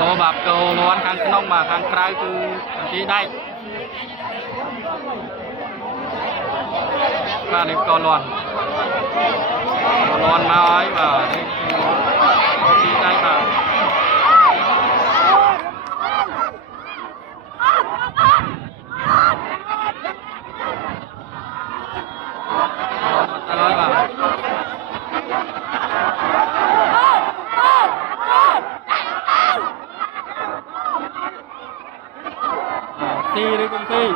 ô bạc cầu loan hàng nông mà hàng trái cứ chỉ đây và nếu cầu loan mà ấy mà chỉ đây mà nói mà đi đi công ty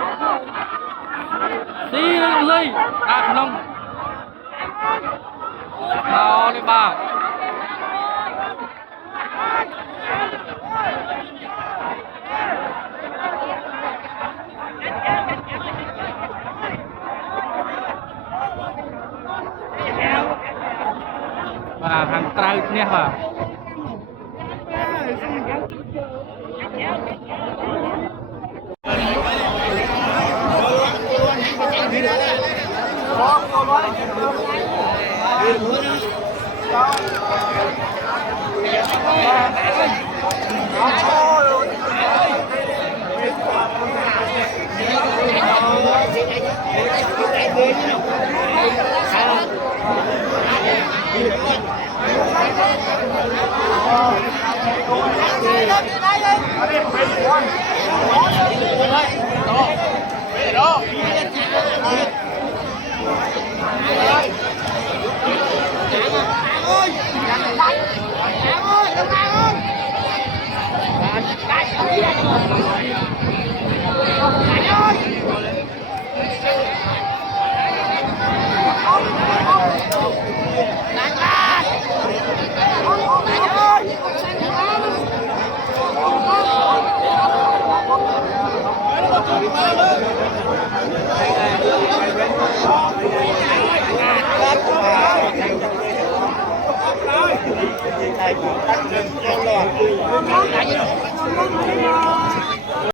à không bao đi ba và hàng trái nhé mà Hãy subscribe cho kênh Ghiền Mì Gõ để không bỏ lỡ những video hấp dẫn.